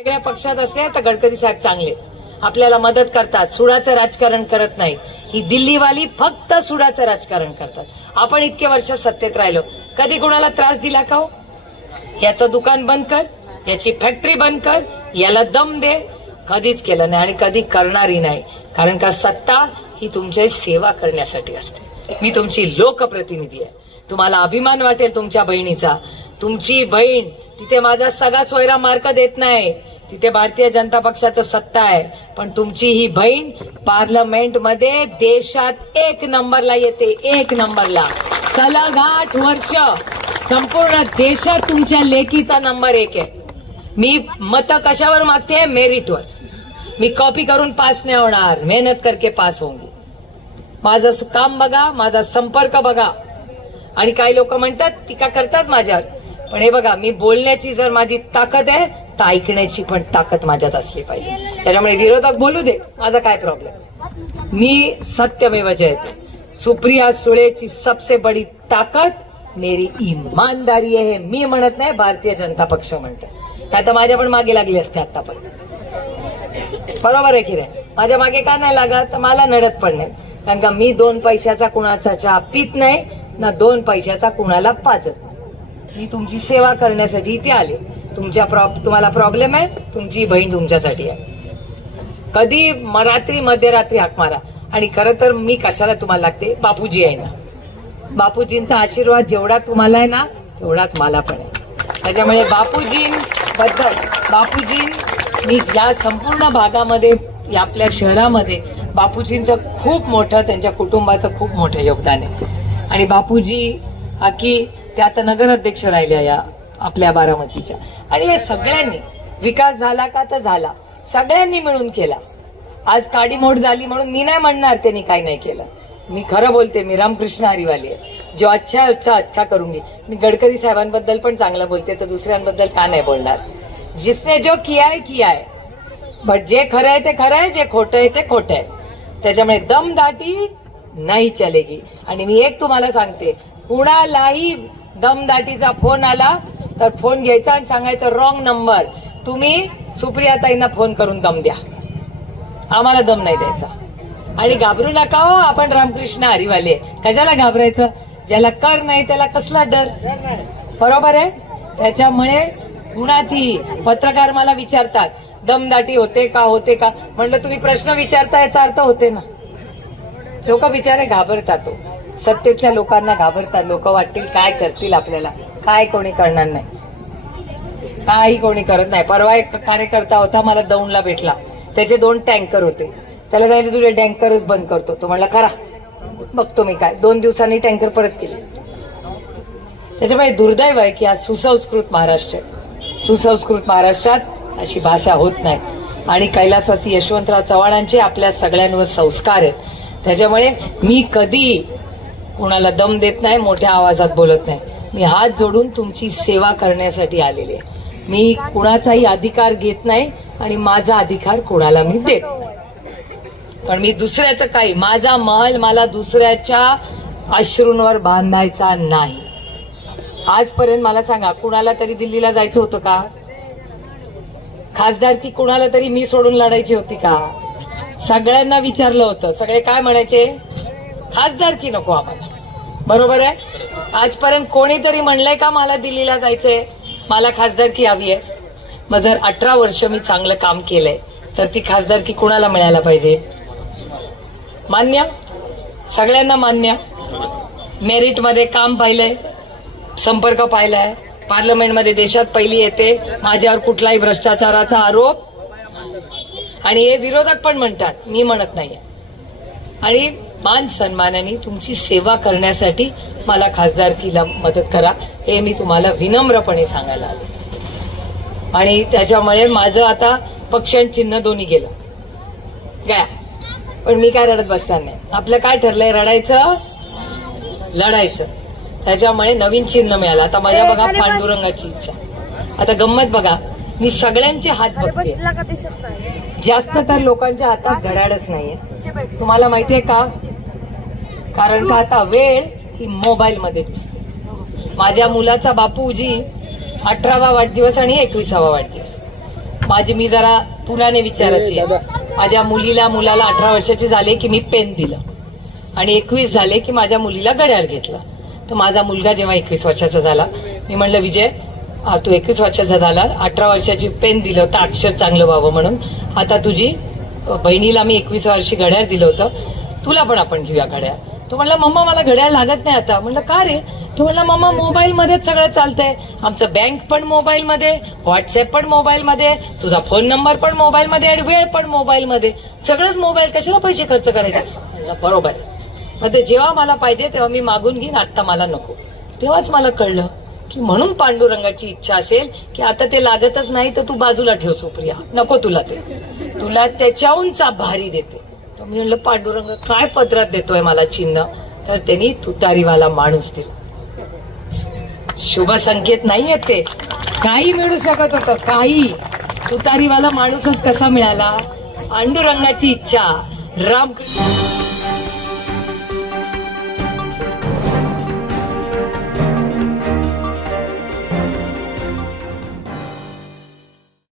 वेगळ्या पक्षात असले तर गडकरी साहेब चांगले. आपल्याला मदत करतात. सुडाचं राजकारण करत नाही. ही दिल्लीवाली फक्त सुडाचं राजकारण करतात. आपण इतके वर्ष सत्तेत राहिलो. कधी कोणाला त्रास दिला का हो? याचं दुकान बंद कर. याची फॅक्टरी बंद कर. याला दम दे. कधीच केलं नाही आणि कधी करणारही नाही. कारण का सत्ता ही तुमची सेवा करण्यासाठी असते. मी तुमची लोकप्रतिनिधी आहे. तुम्हाला अभिमान वाटेल तुमच्या बहिणीचा. तुमची बहीण तिथे माझा सगळा सोयरा मार्क देत नाही. तिथे भारतीय जनता पक्षाचं सत्ता आहे. पण तुमची ही बहीण पार्लमेंटमध्ये देशात एक नंबरला येते एक नंबरला. सलग आठ वर्ष. संपूर्ण देशात तुमच्या लेखीचा नंबर एक आहे. मी मत कशावर मागते? मेरिटवर. मी कॉपी करून पास नाही होणार. मेहनत करके पास होऊंगी माझं काम बघा माझा संपर्क बघा. आणि काही लोक म्हणतात टीका करतात माझ्यावर. पण हे बघा मी बोलण्याची जर माझी ताकद आहे तर ऐकण्याची पण ताकद माझ्यात असली पाहिजे. त्याच्यामुळे विरोधक बोलू दे माझा काय प्रॉब्लेम मी सत्यमेव जयते सुप्रिया सुळेची सबसे बडी ताकद मेरी इमानदारी आहे हे मी म्हणत नाही भारतीय जनता पक्ष म्हणत. काय तर माझ्या पण मागे लागली असते आतापर्यंत बरोबर आहे की नाही? माझ्या मागे का नाही लागत? तर मला नडत पण नाही. कारण का मी दोन पैशाचा कुणाचा चहा पित नाही ना दोन पैशाचा कुणाला पाजत मी तुमची सेवा करण्यासाठी इथे आले. तुमच्या प्रॉब- तुम्हाला प्रॉब्लेम आहे तुमची बहीण तुमच्यासाठी आहे. कधी म- रात्री मध्यरात्री हाक मारा. आणि खरं तर मी कशाला तुम्हाला लागते? बापूजी आहे ना. बापूजींचा आशीर्वाद जेवढा तुम्हाला आहे ना तेवढाच मला पण आहे. त्याच्यामुळे बापूजींबद्दल बापूजी मी या संपूर्ण भागामध्ये या आपल्या शहरामध्ये बापूजींचं खूप मोठं त्यांच्या कुटुंबाचं खूप मोठं योगदान आहे. आणि बापूजी की त्या आता नगराध्यक्ष राहिल्या या आपल्या बारामतीच्या. आणि या सगळ्यांनी विकास झाला का तर झाला. सगळ्यांनी मिळून केला. आज काडीमोड झाली म्हणून मी नाही म्हणणार त्यांनी काही नाही केलं. मी खरं बोलते मी रामकृष्ण हरिवाली आहे. जो अच्छा आहे, अच्छा अच्छा करूंगी मी गडकरी साहेबांबद्दल पण चांगलं बोलते तर दुसऱ्यांबद्दल का नाही बोलणार? जिसने जो किया है किया है बट जे खरं आहे ते खरं आहे जे खोटं आहे ते खोटं आहे. त्याच्यामुळे दमदाटी नाही चलेगी. आणि मी एक तुम्हाला सांगते कुणालाही दमदाटीचा फोन आला तर फोन घ्यायचा आणि सांगायचं रॉंग नंबर तुम्ही सुप्रियाताईंना फोन करून दम द्या. आम्हाला दम नाही द्यायचा. आणि घाबरू नका हो आपण रामकृष्ण हरिवाले. कशाला घाबरायचं? ज्याला कर नाही त्याला कसला डर? बरोबर आहे? त्याच्यामुळे कुणाची? पत्रकार मला विचारतात दमदाटी होते का होते का? म्हणलं तुम्ही प्रश्न विचारता याचा अर्थ होते ना. लोक बिचारे घाबरतात तो सत्तेतल्या लोकांना घाबरतात. लोक वाटतील काय करतील आपल्याला. काय कोणी करणार नाही. काही कोणी करत नाही. परवा एक कार्यकर्ता होता मला दौंडला भेटला. त्याचे दोन टँकर होते. त्याला सांगितलं तुझे टँकरच बंद करतो. तो म्हणला करा. बघतो मी काय. दोन दिवसांनी टँकर परत केले. त्याच्यामुळे दुर्दैव आहे की आज सुसंस्कृत महाराष्ट्र सुसंस्कृत महाराष्ट्रात अशी भाषा होत नाही. आणि कैलासवासी यशवंतराव चव्हाणांचे आपल्या सगळ्यांवर संस्कार आहेत. त्याच्यामुळे मी कधी कुणाला दम देत नाही मोठ्या आवाजात बोलत नाही. मी हात जोडून तुमची सेवा करण्यासाठी आलेली आहे. मी कुणाचाही अधिकार घेत नाही आणि माझा अधिकार कुणाला मी देत नाही. पण मी दुसऱ्याचं काही माझा महल मला दुसऱ्याच्या अश्रूंवर बांधायचा नाही. आजपर्यंत मला सांगा कुणाला तरी दिल्लीला जायचं होतं का? खासदारकी कुणाला तरी मी सोडून लढायची होती का? सगळ्यांना विचारलं होतं. सगळे काय म्हणायचे? खासदारकी नको आम्हाला? बरोबर आहे? आजपर्यंत कोणीतरी म्हणलंय का मला दिल्लीला जायचंय? मला खासदारकी हवी आहे. मग जर अठरा वर्ष मी चांगलं काम केलंय तर ती खासदारकी कुणाला मिळायला पाहिजे? मान्य? सगळ्यांना मान्य? मेरिटमध्ये काम पाहिलंय संपर्क पाहिलाय. पार्लमेंटमध्ये देशात पहिली येते. माझ्यावर कुठलाही भ्रष्टाचाराचा आरोप. आणि हे विरोधक पण म्हणतात मी म्हणत नाही आणि मान सन्मानाने तुमची सेवा करण्यासाठी मला खासदारकीला मदत करा. हे मी तुम्हाला विनम्रपणे सांगायला आले. आणि त्याच्यामुळे माझं आता पक्ष आणि चिन्ह दोन्ही गेलं. काय पण मी काय रडत बसणार नाही. आपलं काय ठरलंय? रडायचं? लढायचं. त्याच्यामुळे नवीन चिन्ह मिळालं. आता माझ्या बघा पांडुरंगाची इच्छा. आता गंमत बघा. मी सगळ्यांचे हात बघते. जास्त तर लोकांच्या हातात घड्याळच नाहीये. तुम्हाला माहितीये का? कारण का आता वेळ ही मोबाईल मध्ये दिसते. माझ्या मुलाचा बापूजी अठरावा वाढदिवस आणि एकविसावा वाढदिवस. माझी मी जरा पुराने विचाराची माझ्या मुलीला मुलाला अठरा वर्षाची झाले की मी पेन दिलं. आणि एकवीस झाले की माझ्या मुलीला घड्याळ घेतलं. तर माझा मुलगा जेव्हा एकवीस वर्षाचा झाला मी म्हणलं विजय तू एकवीस वर्षाचा झाला अठरा वर्षाची पेन दिलं होतं अक्षर चांगलं व्हावं म्हणून. आता तुझी बहिणीला मी एकवीस वर्षी घड्याळ दिलं होतं. तुला पण आपण घेऊया घड्याळ तो म्हणला मम्मा मला घड्याळ लागत नाही आता. म्हणलं का रे? तो म्हणला मम्मा मोबाईल मध्येच सगळं चालतंय. आमचं बँक पण मोबाईल मध्ये व्हॉट्सअप पण मोबाईल मध्ये तुझा फोन नंबर पण मोबाईल मध्ये आणि वेळ पण मोबाईल मध्ये सगळंच मोबाईल कशाला पैसे खर्च करायचे? बरोबर. आहे मग ते जेव्हा मला पाहिजे तेव्हा मी मागून घेईन आता मला नको. तेव्हाच मला कळलं की म्हणून पांडुरंगाची इच्छा असेल की आता ते लागतच नाही तर तू बाजूला ठेव सुप्रिया. नको तुला ते. तुला त्याच्याहूनचा भारी देते. तर मी म्हणलं पांडुरंग काय पदरात देतोय मला चिन्ह? तर त्यांनी तुतारीवाला माणूस दिला. शुभ संकेत नाहीये ते. काही मिळू शकत होतं काही. तुतारीवाला माणूसच कसा मिळाला? पांडुरंगाची इच्छा. राम